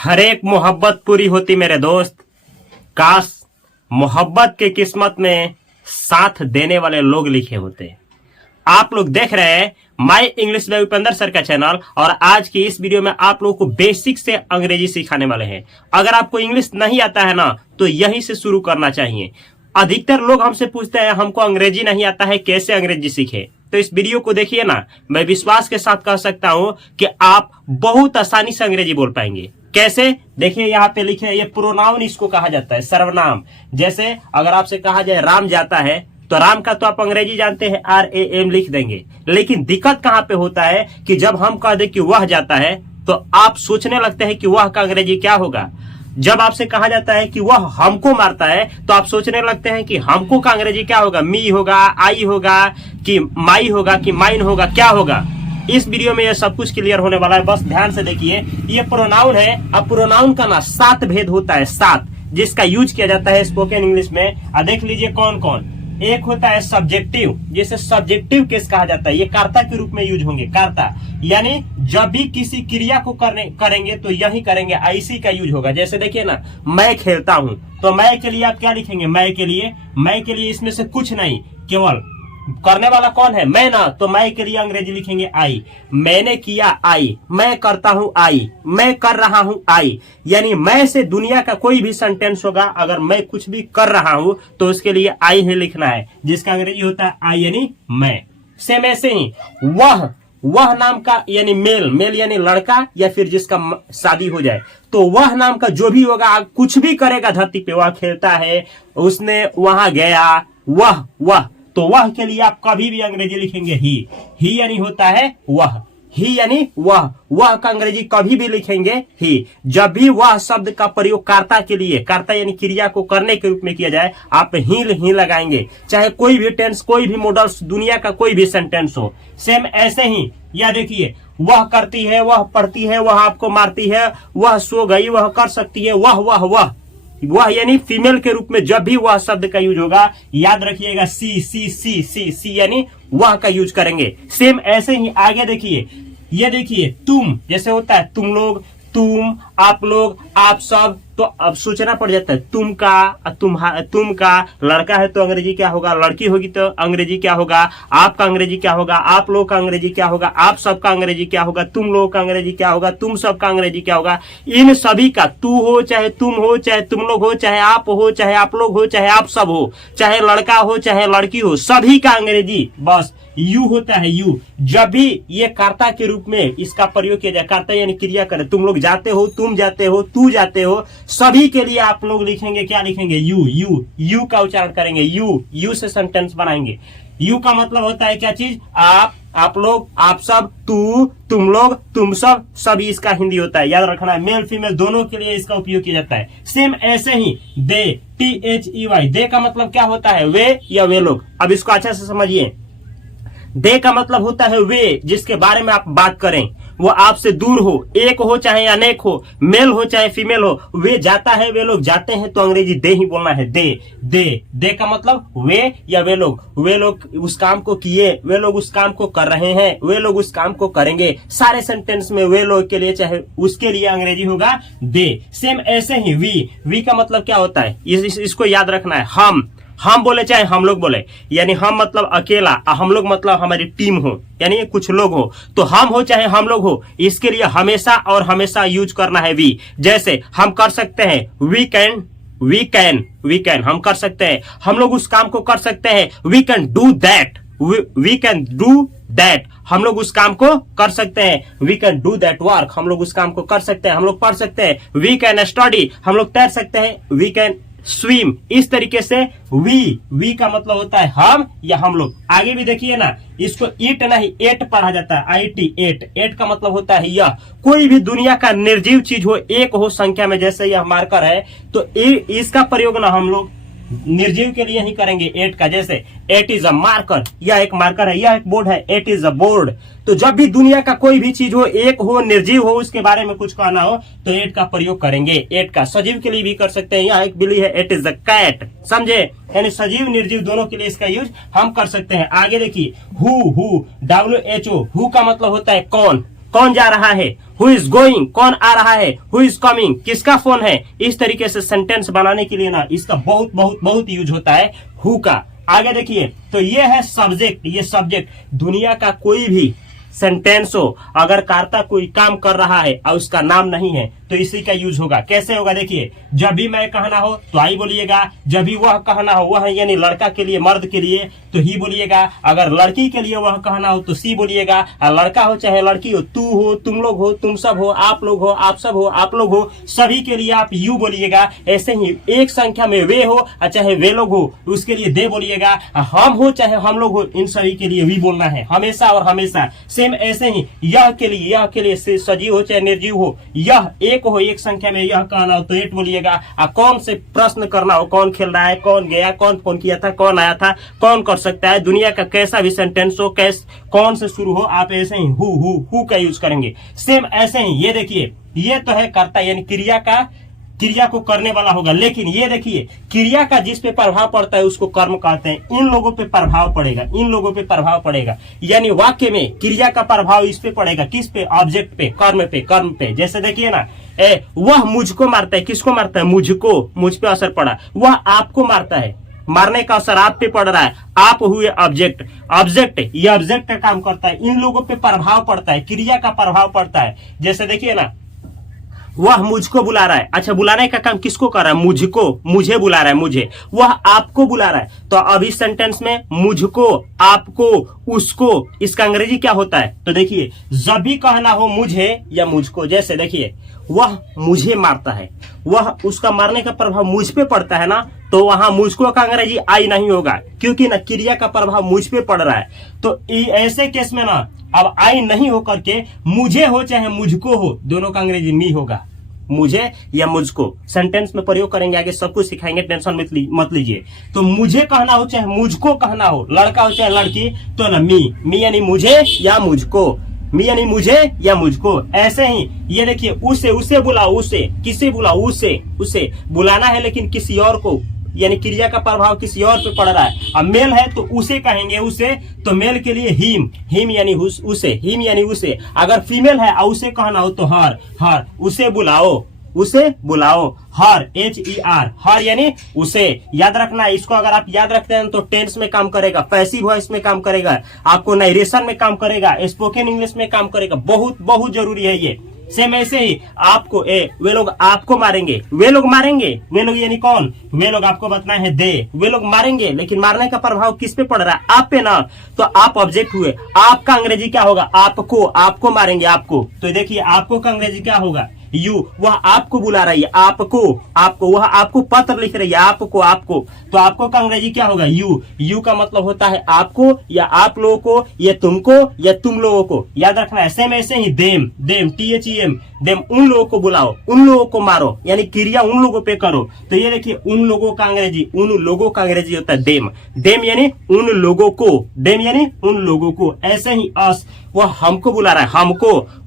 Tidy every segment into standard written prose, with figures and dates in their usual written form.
हर एक मोहब्बत पूरी होती मेरे दोस्त। काश मोहब्बत के किस्मत में साथ देने वाले लोग लिखे होते। आप लोग देख रहे हैं my English by Upendra sir का चैनल, और आज की इस वीडियो में आप लोगों को बेसिक से अंग्रेजी सिखाने वाले हैं। अगर आपको इंग्लिश नहीं आता है ना, तो यहीं से शुरू करना चाहिए। अधिकतर लोग हमसे पूछते हैं हमको अंग्रेजी नहीं आता है, कैसे अंग्रेजी सीखे। तो इस वीडियो को देखिए ना, मैं विश्वास के साथ कह सकता हूं कि आप बहुत आसानी से अंग्रेजी बोल पाएंगे। कैसे? देखिए यहाँ पे लिखे है, ये प्रोनाउन इसको कहा जाता है, सर्वनाम। जैसे अगर आपसे कहा जाए राम जाता है, तो राम का तो आप अंग्रेजी जानते हैं, RAM लिख देंगे। लेकिन दिक्कत कहाँ पे होता है कि जब हम कह दे कि वह जाता है, तो आप सोचने लगते हैं कि वह का अंग्रेजी क्या होगा। जब आपसे कहा जाता है कि वह हमको मारता है, तो आप सोचने लगते हैं कि हमको का अंग्रेजी क्या होगा, मी होगा, आई होगा, कि माई होगा, कि माइन होगा, क्या होगा। इस वीडियो में ये सब कुछ क्लियर होने वाला है, बस ध्यान से देखिए। ये प्रोनाउन है। अब प्रोनाउन का ना 7 भेद होता है, 7, जिसका यूज किया जाता है स्पोकन इंग्लिश में। देख लीजिए कौन कौन। एक होता है सब्जेक्टिव, जिसे सब्जेक्टिव केस कहा जाता है। ये कर्ता के रूप में यूज होंगे, कर्ता, यानी जब भी किसी क्रिया को करेंगे तो यही करेंगे, आईसी का यूज होगा। जैसे देखिए ना, मैं खेलता हूं, तो मैं के लिए आप क्या लिखेंगे, मैं के लिए इसमें से कुछ नहीं, केवल करने वाला कौन है, मैं ना, तो मैं के लिए अंग्रेजी लिखेंगे आई। मैंने किया आई, मैं करता हूं आई, मैं कर रहा हूं आई। यानी मैं से दुनिया का कोई भी सेंटेंस होगा, अगर मैं कुछ भी कर रहा हूं तो उसके लिए आई ही लिखना है, जिसका अंग्रेजी होता है आई यानी मैं। सेम ऐसे ही वह नाम का यानी मेल यानी लड़का, या फिर जिसका शादी हो जाए, तो वह नाम का जो भी होगा, कुछ भी करेगा धरती पे, वह खेलता है, उसने वहां गया, वह तो वह के लिए आप कभी भी अंग्रेजी लिखेंगे ही यानी होता है वह, ही यानी वह का अंग्रेजी कभी भी लिखेंगे ही। जब भी वह शब्द का प्रयोग कर्ता के लिए, कर्ता यानी क्रिया को करने के रूप में किया जाए, आप ही लगाएंगे, चाहे कोई भी टेंस, कोई भी मॉडल्स, दुनिया का कोई भी सेंटेंस हो। सेम ऐसे ही या देखिए, वह करती है, वह पढ़ती है, वह आपको मारती है, वह सो गई, वह कर सकती है, वह यानी फीमेल के रूप में जब भी वह शब्द का यूज होगा, याद रखिएगा सी यानी वह का यूज करेंगे। सेम ऐसे ही आगे देखिए, ये देखिए तुम, जैसे होता है तुम लोग, तुम, आप लोग, आप सब, तो अब सोचना पड़ जाता है तुम का लड़का है तो अंग्रेजी क्या होगा, लड़की होगी तो अंग्रेजी क्या होगा, आपका अंग्रेजी क्या होगा, आप लोग का अंग्रेजी क्या होगा, आप सबका अंग्रेजी क्या होगा, तुम लोग का अंग्रेजी क्या होगा, तुम सबका अंग्रेजी क्या होगा। इन सभी का, तू हो चाहे तुम हो, चाहे तुम लोग हो, चाहे आप हो, चाहे आप लोग हो, चाहे आप सब हो, चाहे लड़का हो चाहे लड़की हो, सभी का अंग्रेजी बस यू होता है, यू। जब भी ये कर्ता के रूप में इसका प्रयोग किया जाए, कर्ता यानी क्रिया करे, तुम लोग जाते हो, तुम जाते हो, तू जाते हो, सभी के लिए आप लोग लिखेंगे, क्या लिखेंगे, यू का उच्चारण करेंगे, यू से सेंटेंस बनाएंगे। यू का मतलब होता है क्या चीज, आप लोग, आप सब, तू, तुम लोग, तुम सब, सभी इसका हिंदी होता है, याद रखना है। मेल फीमेल दोनों के लिए इसका उपयोग किया जाता है। सेम ऐसे ही दे, THEY, दे का मतलब क्या होता है, वे या वे लोग। अब इसको अच्छा से समझिए। दे का मतलब होता है वे, जिसके बारे में आप बात करें, वो आपसे दूर हो, एक हो चाहे अनेक हो, मेल हो चाहे फीमेल हो। वे जाता है, वे लोग जाते हैं, तो अंग्रेजी दे ही बोलना है, दे का मतलब वे या वे लोग उस काम को किए, वे लोग उस काम को कर रहे हैं, वे लोग उस काम को करेंगे। सारे सेंटेंस में वे लोग के लिए चाहे उसके लिए अंग्रेजी होगा दे। सेम ऐसे ही वी का मतलब क्या होता है, इसको याद रखना है। हम बोले चाहे हम लोग बोले, यानी हम मतलब अकेला, हम लोग मतलब हमारी टीम हो, यानी कुछ लोग हो, तो हम हो चाहे हम लोग हो, इसके लिए हमेशा और हमेशा यूज करना है वी। जैसे हम कर सकते हैं, वी कैन, हम कर सकते हैं, हम लोग उस काम को कर सकते हैं, वी कैन डू दैट, हम लोग उस काम को कर सकते हैं, we can do that work, हम लोग उस काम को कर सकते हैं, हम लोग पढ़ सकते हैं, वी कैन स्टडी, हम लोग तैर सकते हैं, वी कैन स्विम। इस तरीके से वी का मतलब होता है हम या हम लोग। आगे भी देखिए ना, इसको ईट नहीं एट पढ़ा जाता है, IT, एट का मतलब होता है यह। कोई भी दुनिया का निर्जीव चीज हो, एक हो संख्या में, जैसे यह मार्कर है, तो इसका प्रयोग ना हम लोग निर्जीव के लिए ही करेंगे, एट का। जैसे एट इज अ मार्कर, यह एक मार्कर है, यह एक बोर्ड है, एट इज अ बोर्ड। तो जब भी दुनिया का कोई भी चीज हो, एक हो, निर्जीव हो, उसके बारे में कुछ कहना हो, तो एट का प्रयोग करेंगे। एट का सजीव के लिए भी कर सकते हैं, यह एक बिल्ली है, एट इज अ कैट, समझे। यानी सजीव निर्जीव दोनों के लिए इसका यूज हम कर सकते हैं। आगे देखिए WHO, WHO का मतलब होता है कौन, कौन जा रहा है, हु इज गोइंग कौन आ रहा है, हु इज कमिंग किसका फोन है। इस तरीके से सेंटेंस बनाने के लिए ना इसका बहुत बहुत बहुत यूज होता है हु का। आगे देखिए, तो ये है सब्जेक्ट, ये सब्जेक्ट दुनिया का कोई भी सेंटेंस हो, अगर कर्ता कोई काम कर रहा है और उसका नाम नहीं है तो इसी का यूज होगा। कैसे होगा देखिए, जब भी मैं कहना हो तो आई बोलिएगा, जब भी वह कहना हो, वह यानी लड़का के लिए मर्द के लिए तो ही बोलिएगा, अगर लड़की के लिए वह कहना हो तो सी बोलिएगा, और लड़का हो चाहे लड़की हो, तू हो, तुम लोग हो, तुम सब हो, आप लोग हो, आप सब हो, आप लोग हो, सभी के लिए आप यू बोलिएगा। ऐसे ही एक संख्या में वे हो चाहे वे लोग हो उसके लिए दे बोलिएगा, हम हो चाहे हम लोग हो इन सभी के लिए वी बोलना है हमेशा और हमेशा। सेम ऐसे ही यह के लिए सजीव हो चाहे निर्जीव हो, यह एक हो एक संख्या में यह कहना हो तो एट बोलिएगा। कौन से प्रश्न करना हो, कौन खेल रहा है, कौन गया, कौन फोन किया था, कौन आया था, कौन कर सकता है, दुनिया का कैसा भी सेंटेंस हो, कौन से शुरू हो, आप ऐसे ही हु का यूज करेंगे। सेम ऐसे ही ये देखिए, ये तो है कर्ता यानी क्रिया को करने वाला होगा, लेकिन ये देखिए क्रिया का जिस पे प्रभाव पड़ता है उसको कर्म कहते हैं। इन लोगों पे प्रभाव पड़ेगा, इन लोगों पे प्रभाव पड़ेगा, यानी वाक्य में क्रिया का प्रभाव इस पे पड़ेगा, किस पे, ऑब्जेक्ट पे, कर्म पे। जैसे देखिए ना, वह मुझको मारता है, किसको मारता है, मुझको, मुझ पे असर पड़ा, वह आपको मारता है, मारने का असर आप पे पड़ रहा है, आप हुए ऑब्जेक्ट, ये ऑब्जेक्ट का काम करता है, इन लोगों पे प्रभाव पड़ता है, क्रिया का प्रभाव पड़ता है। जैसे देखिए ना, वह मुझको बुला रहा है, अच्छा बुलाने का काम किसको कर रहा है, मुझको, मुझे बुला रहा है, मुझे, वह आपको बुला रहा है। तो अब इस सेंटेंस में मुझको, आपको, उसको, इसका अंग्रेजी क्या होता है, तो देखिए जब भी कहना हो मुझे या मुझको, जैसे देखिए वह मुझे मारता है, वह उसका मारने का प्रभाव मुझ पे पड़ता है ना, तो वहां मुझको का अंग्रेजी आई नहीं होगा, क्योंकि ना क्रिया का प्रभाव मुझ पे पड़ रहा है। तो ऐसे केस में ना अब आई नहीं होकर के मुझे हो चाहे मुझको हो, दोनों का अंग्रेजी मी होगा, मुझे या मुझको। सेंटेंस में प्रयोग करेंगे, आगे सब कुछ सिखाएंगे, टेंशन मत लीजिए। तो मुझे कहना हो चाहे मुझको कहना हो, लड़का हो चाहे लड़की, तो ना मी यानी मुझे या मुझको, मी यानी मुझे या मुझको। ऐसे ही ये देखिए, उसे बुलाओ, उसे किसे बुलाओ, उसे बुलाना है लेकिन किसी और को, यानी क्रिया का प्रभाव किसी और पे पड़ रहा है। अब मेल है तो उसे कहेंगे, उसे, तो मेल के लिए हिम यानी उसे, हिम यानी उसे। अगर फीमेल है और उसे कहना हो तो हर, उसे बुलाओ, हर, HER, हर यानी उसे। याद रखना है इसको, अगर आप याद रखते हैं तो टेंस में काम करेगा, पैसिव वॉइस में काम करेगा, आपको नरेशन में काम करेगा, स्पोकन इंग्लिश में काम करेगा, बहुत बहुत जरूरी है ये। सेम ऐसे ही आपको वे लोग आपको मारेंगे, वे लोग यानी कौन, वे लोग आपको बताना है दे, वे लोग मारेंगे, लेकिन मारने का प्रभाव किस पे पड़ रहा है, आप पे ना, तो आप ऑब्जेक्ट हुए। आपका अंग्रेजी क्या होगा, आपको मारेंगे, आपको। तो देखिए आपको का अंग्रेजी क्या होगा, यू, वह आपको बुला रही है, आपको, वह आपको पत्र लिख रही है, आपको, तो आपको का अंग्रेजी क्या होगा, यू का मतलब होता है आपको या आप लोगों को या तुमको या तुम लोगों को। याद रखना है। सेम ऐसे ही देम, THEM, देम, उन लोगों को बुलाओ, उन लोगों को मारो, यानी क्रिया उन लोगों पे करो। तो ये देखिए उन लोगों का अंग्रेजी होता है देम यानी उन लोगों को, ऐसे ही अस, वह हमको बुला रहा है,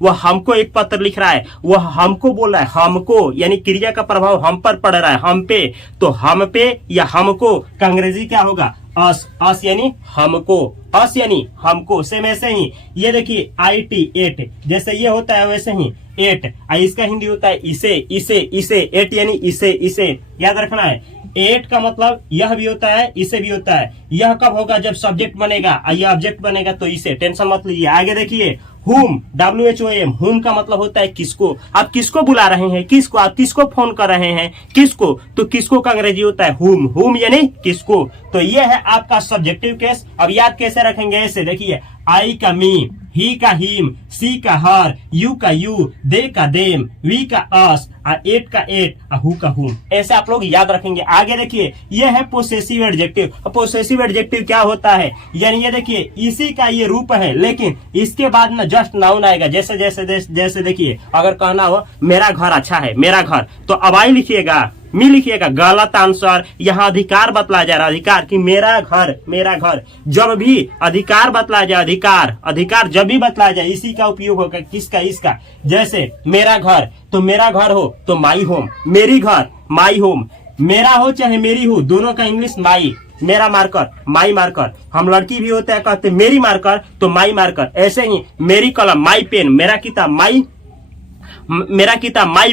वह हमको एक पत्र लिख रहा है, वह हमको बोल रहा है, हमको, यानी क्रिया का प्रभाव हम पर पड़ रहा है, हम पे, तो हम पे या हमको का अंग्रेजी क्या होगा, अस यानी हमको, सेम ऐसे ही ये देखिए IT, एट, जैसे ये होता है वैसे ही एट, इसका हिंदी होता है इसे, एट यानी इसे। याद रखना है, एट का मतलब यह भी होता है, इसे भी होता है। यह कब होगा, जब सब्जेक्ट बनेगा, यह ऑब्जेक्ट बनेगा, तो इसे, टेंशन मत लीजिए। आगे देखिए हुम, WHOM, हुम का मतलब होता है किसको, आप किसको बुला रहे हैं, किसको, आप किसको फोन कर रहे हैं, किसको, तो किसको का अंग्रेजी होता है हुम यानी किसको। तो ये है आपका सब्जेक्टिव केस। अब याद कैसे रखेंगे, ऐसे देखिए, आई का मी, ही का हिम, सी का हर, यू का यू, दे का देम, वी का अस, एट का एट, हु का हुम। ऐसे आप लोग याद रखेंगे। आगे देखिए, ये है पोसेसिव एडजेक्टिव। पोसेसिव एडजेक्टिव क्या होता है, यानी ये देखिए इसी का ये रूप है, लेकिन इसके बाद ना जस्ट नाउन आएगा। जैसे देखिए, अगर कहना हो मेरा घर अच्छा है, मेरा घर, तो अब आई लिखिएगा, मी लिखिएगा, गलत आंसर। यहाँ अधिकार बतलाया जा रहा है, अधिकार कि मेरा घर। जब भी अधिकार बतलाया जाए, अधिकार जब भी बतलाया जाए, इसी का उपयोग होगा, किसका, इसका। जैसे मेरा घर, तो मेरा घर हो तो माई होम, मेरी घर माई होम, मेरा हो चाहे मेरी हो, दोनों का इंग्लिश माई, मेरा मार्कर, माई मार्कर। हम लड़की भी होते हैं कहते मेरी मार्कर तो माई मार्कर। ऐसे ही मेरी कलम, माई पेन, मेरा किताब, माई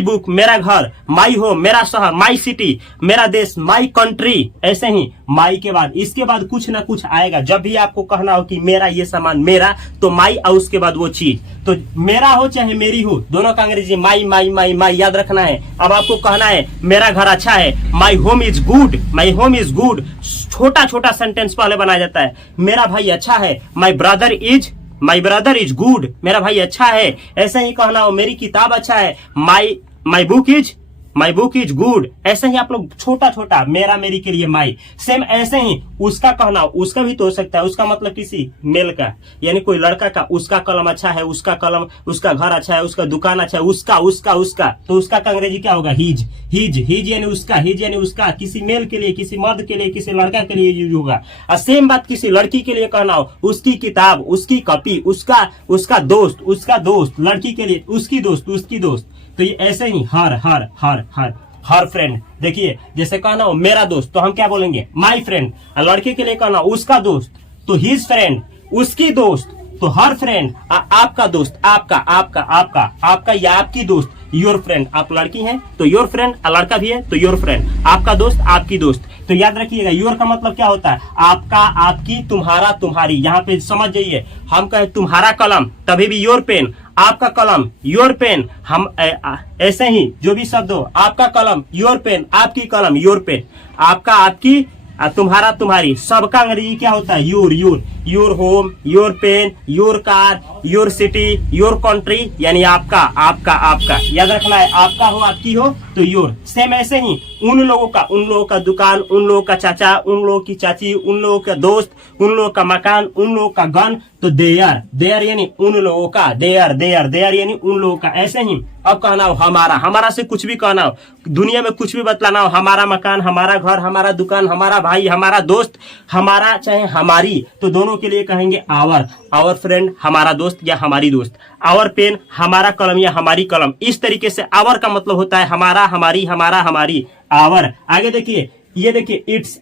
बुक, मेरा घर, माई होम, मेरा शहर, माई सिटी, मेरा देश, माई कंट्री। ऐसे ही माई के बाद इसके बाद कुछ ना कुछ आएगा। जब भी आपको कहना हो कि मेरा ये सामान मेरा, तो माई और उसके बाद वो चीज। तो मेरा हो चाहे मेरी हो, दोनों का अंग्रेजी माई माई माई माई याद रखना है। अब आपको कहना है मेरा घर अच्छा है, my home is good, my home is good. छोटा छोटा सेंटेंस पहले बनाया जाता है। मेरा भाई अच्छा है, माई ब्रदर इज गुड, मेरा भाई अच्छा है। ऐसे ही कहना हो मेरी किताब अच्छा है, माई बुक इज गुड। ऐसे ही आप लोग छोटा छोटा मेरा मेरी के लिए माई। सेम ऐसे ही उसका कहना हो, उसका भी तो हो सकता है। उसका मतलब किसी मेल का, यानी कोई लड़का का, उसका कलम अच्छा है, उसका कलम, उसका घर अच्छा है, उसका दुकान अच्छा है, उसका तो उसका का अंग्रेजी क्या होगा? हिज यानी उसका। किसी मेल के लिए, किसी मर्द के लिए, किसी लड़का के लिए यूज होगा। और सेम बात किसी लड़की के लिए कहना हो, उसकी किताब, उसकी कॉपी, उसका दोस्त। लड़की के लिए उसकी दोस्त। तो ये ऐसे ही हर फ्रेंड। देखिए जैसे कहना हो मेरा दोस्त तो हम क्या बोलेंगे? My friend. लड़के के लिए कहना उसका दोस्त तो हिज फ्रेंड, उसकी दोस्त तो हर फ्रेंड, आपका दोस्त, आपका या आपकी दोस्त, योर फ्रेंड। आप लड़की हैं तो योर फ्रेंड, लड़का भी है तो योर फ्रेंड, आपका दोस्त, आपकी दोस्त। तो याद रखिएगा योर का मतलब क्या होता है? आपका, आपकी, तुम्हारा, तुम्हारी। यहाँ पे समझ जाइए, हम कहे तुम्हारा कलम तभी भी योर पेन, आपका कलम योर पेन। हम ऐसे ही जो भी शब्द हो, आपका कलम योर पेन, आपकी कलम योर पेन, आपका, आपकी, तुम्हारा, तुम्हारी। सबका अंग्रेजी क्या होता है? Your home, your pen, your car, your city, your country, यानी आपका। याद रखना है, आपका हो, आपकी हो तो योर। सेम ऐसे ही उन लोगों का दुकान, उन लोगों का चाचा, उन लोगों की चाची, उन लोगों का दोस्त, उन लोगों का मकान, उन लोगों का गन तो देयर यानी उन लोगों का, देयर यानी उन लोगों का। ऐसे ही अब कहना हो हमारा से कुछ भी कहना हो, दुनिया में कुछ भी बतलाना हो, हमारा मकान, हमारा घर, हमारा दुकान, हमारा भाई, हमारा दोस्त, हमारा चाहे हमारी, तो दोनों के लिए कहेंगे आवर फ्रेंड, हमारा दोस्त या हमारी दोस्त। आवर पेन, हमारा कलम या हमारी कलम। इस तरीके से आवर का मतलब होता है हमारा, हमारी, हमारी। आवर। आगे देखिए, ये देखिए इट्स,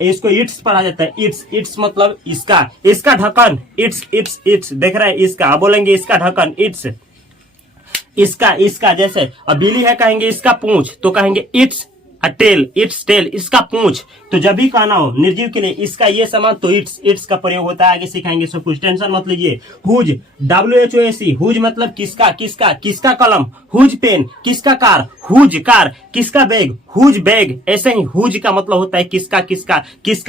इसको इट्स पढ़ा जाता है। इट्स मतलब इसका ढक्कन, इट्स देख रहे हैं, इसका बोलेंगे इसका ढक्कन, इट्स। इसका जैसे अब बिल्ली है कहेंगे इसका पूंछ तो कहेंगे इट्स टेल, इसका पूंछ। तो जब भी कहना हो निर्जीव के लिए इसका ये सामान तो इट्स का प्रयोग होता है। आगे सिखाएंगे सब कुछ, टेंशन मत लीजिए। हुज, WHOAC, हुज मतलब किसका कलम, हुज पेन, किसका कार, हुज कार, किसका बैग, हुज बैग। ऐसे ही हुज का मतलब होता है किसका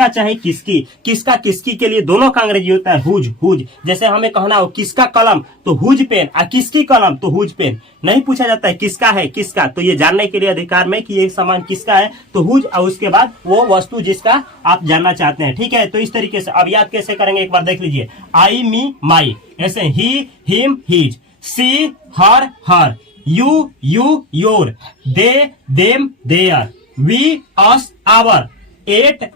चाहे किसकी के लिए दोनों का अंग्रेजी होता है हुज। जैसे हमें कहना हो किसका कलम तो हुज पेन, और किसकी कलम तो हुज पेन। नहीं पूछा जाता है किसका, तो ये जानने के लिए अधिकार में कि एक सामान किसका है तो हुज, और उसके बाद वो वस्तु जिसका आप जानना चाहते हैं। ठीक है, तो इस तरीके से अब याद कैसे करेंगे एक बार देख लीजिए। आई, मी, माई। ऐसे ही, him, his, she, her, you, your, they, them, their, we, us, our, it,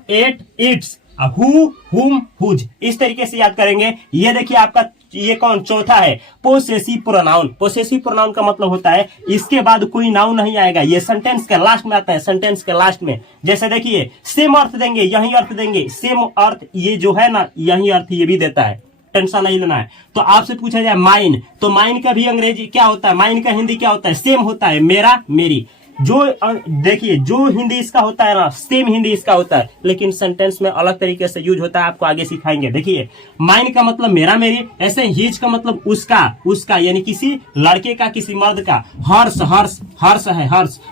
its, who, whom, whose। इस तरीके से याद करेंगे। ये देखिए आपका ये कौन चौथा है? Possessive pronoun. पोसेसिव प्रोनाउन का मतलब होता है इसके बाद कोई नाउन नहीं आएगा, ये सेंटेंस के लास्ट में आता है, सेंटेंस के लास्ट में। जैसे देखिए सेम अर्थ देंगे, यही अर्थ देंगे, सेम अर्थ ये जो है ना, यही अर्थ ये भी देता है, टेंशन नहीं लेना है। तो आपसे पूछा जाए माइन, तो माइन का भी अंग्रेजी क्या होता है? माइन का हिंदी क्या होता है? सेम होता है, मेरा, मेरी। जो देखिए जो हिंदी इसका होता है ना, सेम हिंदी इसका होता है, लेकिन सेंटेंस में अलग तरीके से यूज होता है, आपको आगे सिखाएंगे। देखिए माइन का मतलब मेरा, मेरी। ऐसे हिज का मतलब उसका यानी किसी लड़के का, किसी मर्द का।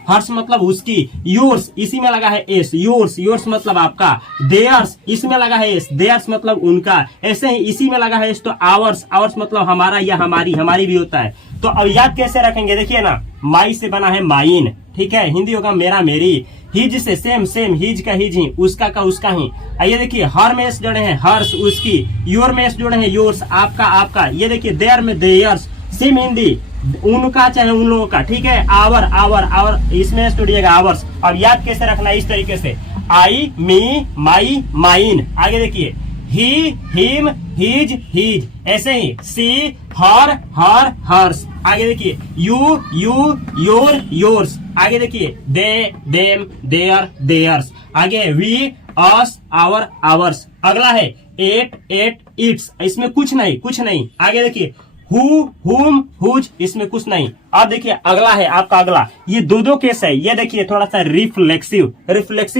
हर्ष मतलब उसकी। योर्स, इसी में लगा है एस, योर्स मतलब आपका। देयर्स, इसमें लगा है एस, देयर्स मतलब उनका। ऐसे ही इसी में लगा है एस तो आवर्स मतलब हमारा या हमारी भी होता है। तो अब याद कैसे रखेंगे? देखिए ना, माई से बना है माइन, ठीक है, हिंदी होगा मेरा, मेरी। हिज से सेम, हिज का हिज ही, उसका का उसका ही। आइए देखिए हर में एस जोड़े हैं, हर्ष उसकी। योर में एस जोड़े हैं, योर्स आपका। ये देखिए देयर में देयर्स, सेम हिंदी, उनका चाहे उन लोगों का। ठीक है, आवर, इसमें एस जोड़िएगा, आवर्स। अब याद कैसे रखना है? इस तरीके से, आई, मी, माई, माइन। आगे देखिए ही, हिम, हिज। ऐसे ही सी, हर्स। आगे देखिए योर, योर्स। आगे देखिए दे, देम, देयर, देयर्स। आगे है वी, अस, आवर, आवर्स। अगला है एट, एट, इट्स, इसमें कुछ नहीं। आगे देखिए हु, हुम, हुज, इसमें कुछ नहीं। अब देखिए अगला है आपका, अगला ये दो केस है। ये देखिए थोड़ा सा रिफ्लेक्सिव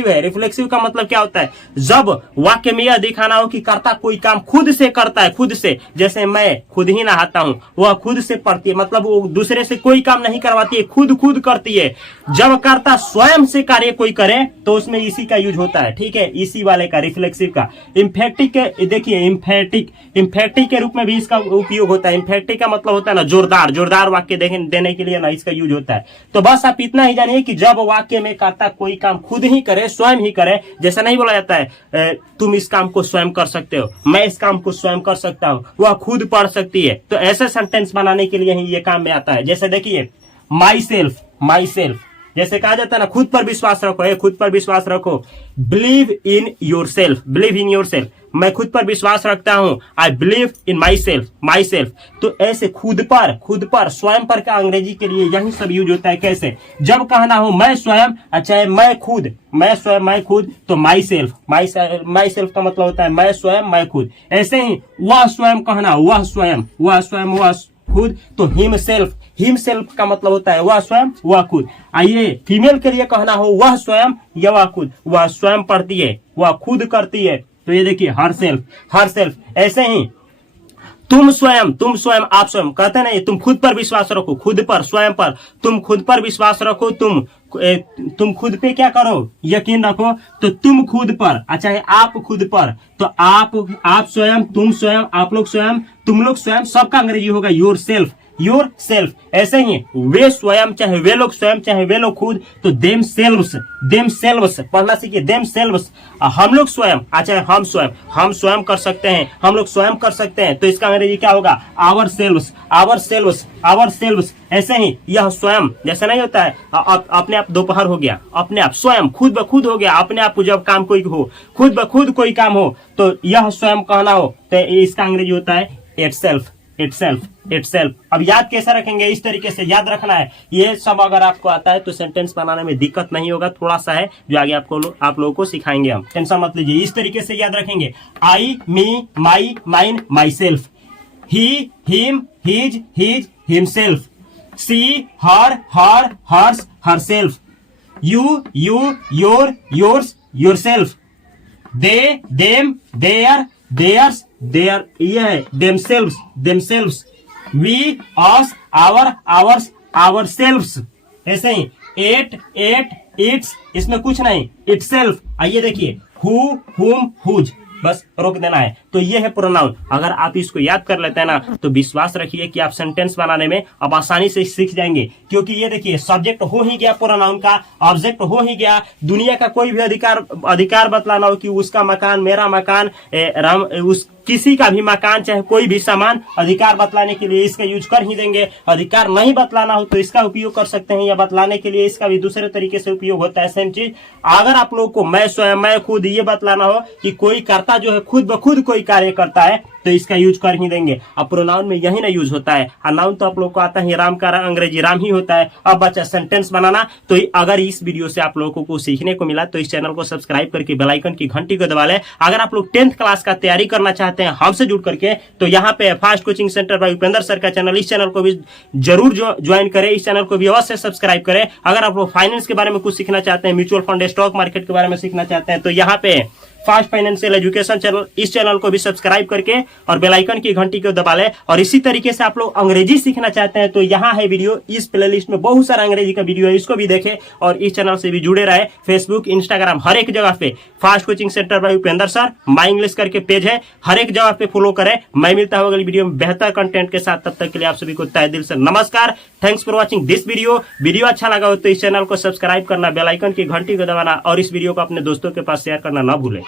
है। रिफ्लेक्सिव का मतलब क्या होता है, जब वाक्य में यह दिखाना हो कि कर्ता कोई काम खुद से करता है, खुद से, जैसे मैं खुद ही नहाता हूं, वह खुद से पढ़ती है, मतलब वो दूसरे से कोई काम नहीं करवाती है, खुद करती है। जब कर्ता स्वयं से कार्य कोई करे तो उसमें इसी का यूज होता है, ठीक है, इसी वाले का, रिफ्लेक्सिव का। इम्फेक्टिक, देखिए इम्फेक्टिक के रूप में भी इसका उपयोग होता है। इम्फेक्टिक का मतलब होता है ना जोरदार वाक्य देने के लिए ना इसका यूज होता है। तो बस आप इतना ही जानिए कि जब वाक्य में कर्ता कोई काम खुद ही करे, स्वयं ही करे, जैसा नहीं बोला जाता है तुम इस काम को स्वयं कर सकते हो, मैं इस काम को स्वयं कर सकता हूं, वह खुद पढ़ सकती है, तो ऐसे सेंटेंस बनाने के लिए ही ये काम में आता है। जैसे देखिए माई सेल्फ, जैसे कहा जाता है ना खुद पर विश्वास रखो, खुद पर विश्वास रखो। बिलीव इन योर सेल्फ, मैं खुद पर विश्वास रखता हूं, I believe in my self. तो ऐसे खुद पर स्वयं पर का अंग्रेजी के लिए यही सब यूज होता है। कैसे, जब कहना हो मैं स्वयं, अच्छा मैं खुद, तो माई सेल्फ का मतलब होता है मैं स्वयं, मैं खुद। ऐसे ही वह स्वयं कहना, वह स्वयं खुद, तो हिम सेल्फ का मतलब होता है वह स्वयं, वह खुद। आइए फीमेल के लिए कहना हो वह स्वयं या वह खुद, वह स्वयं पढ़ती है, वह खुद करती है, तो ये देखिए हर सेल्फ। ऐसे ही तुम स्वयं, आप स्वयं, कहते नहीं तुम खुद पर विश्वास रखो, खुद पर, स्वयं पर, तुम खुद पर विश्वास रखो, तुम खुद पे क्या करो, यकीन रखो, तो तुम खुद पर, अच्छा है आप खुद पर, तो आप स्वयं, तुम स्वयं, आप लोग स्वयं, तुम लोग स्वयं, सबका अंग्रेजी होगा योर सेल्फ। ऐसे ही वे स्वयं, चाहे वे लोग स्वयं, चाहे वे लोग खुद, तो देम सेल्व्स पढ़ना सीखिए, देम सेल्व्स। हम लोग स्वयं, अच्छा हम स्वयं कर सकते हैं, हम लोग स्वयं कर सकते हैं, तो इसका अंग्रेजी क्या होगा, आवर सेल्व्स। ऐसे ही यह स्वयं, जैसा नहीं होता है अपने आप दोपहर हो गया, अपने आप स्वयं खुद ब खुद हो गया, अपने आप जब काम कोई हो, खुद ब खुद कोई काम हो, तो यह स्वयं कहना हो, तो इसका अंग्रेजी होता है इटसेल्फ। अब याद कैसे रखेंगे, इस तरीके से याद रखना है। ये सब अगर आपको आता है तो सेंटेंस बनाने में दिक्कत नहीं होगा, थोड़ा सा है जो आगे आप लोगों को सिखाएंगे हम, टेंशन मत लीजिए। इस तरीके से याद रखेंगे, I, me, my, mine, myself, he, him, his, himself, she, her, hers, herself, you, your, yourself, they, them, theirs, ये है themselves, we, us, ours, ourselves. ऐसे ही एट, इट्स, इसमें कुछ नहीं, इटसेल्फ। आइए देखिए हु, हुम, हुज, बस रोक देना है। तो ये है प्रोनाउन। अगर आप इसको याद कर लेते हैं ना, तो विश्वास रखिए कि आप सेंटेंस बनाने में अब आसानी से सीख जाएंगे, क्योंकि ये देखिए सब्जेक्ट हो ही गया प्रोनाउन का, ऑब्जेक्ट हो ही गया, दुनिया का कोई भी अधिकार बतलाना हो कि उसका मकान, मेरा मकान, किसी का भी मकान, चाहे कोई भी सामान, अधिकार बतलाने के लिए इसका यूज कर ही देंगे। अधिकार नहीं बतलाना हो तो इसका उपयोग कर सकते हैं, या बतलाने के लिए इसका भी दूसरे तरीके से उपयोग होता है। सेम चीज अगर आप लोगों को मैं स्वयं, मैं खुद, ये बतलाना हो कि कोई कर्ता जो है खुद ब खुद कोई कार्य करता है, तो इसका यूज कर ही देंगे। अब प्रोनाउन में यही ना यूज होता है, और नाउन तो आप लोग को आता है राम का अंग्रेजी राम ही होता है। अब बच्चा सेंटेंस बनाना, तो अगर इस वीडियो से आप लोगों को सीखने को मिला तो इस चैनल को सब्सक्राइब करके बेल आइकन की घंटी को दबा लें। अगर आप लोग 10th क्लास का तैयारी करना चाहते हैं हमसे जुड़ करके, तो यहाँ पे fast coaching centre by Upendra sir का चैनल, इस चैनल को भी जरूर ज्वाइन करें, इस चैनल को भी अवश्य सब्सक्राइब करें। अगर आप लोग फाइनेंस के बारे में कुछ सीखना चाहते हैं, म्यूचुअल फंड, स्टॉक मार्केट के बारे में सीखना चाहते हैं, तो यहाँ पे फास्ट फाइनेंशियल एजुकेशन चैनल, इस चैनल को भी सब्सक्राइब करके और बेल आइकन की घंटी को दबा लें। और इसी तरीके से आप लोग अंग्रेजी सीखना चाहते हैं तो यहाँ है वीडियो, इस प्लेलिस्ट में बहुत सारा अंग्रेजी का वीडियो है, इसको भी देखें और इस चैनल से भी जुड़े रहे। फेसबुक, इंस्टाग्राम, हर एक जगह पे fast coaching centre by Upendra sir my English करके पेज है, हर एक जगह पे फॉलो करें। मैं मिलता हूँ अगली वीडियो में बेहतर कंटेंट के साथ, तब तक के लिए आप सभी को तहे दिल से नमस्कार। Thanks for watching this video अच्छा लगा हो तो इस चैनल को सब्सक्राइब करना, बेल आइकन की घंटी को दबाना और इस वीडियो को अपने दोस्तों के पास शेयर करना ना भूलें।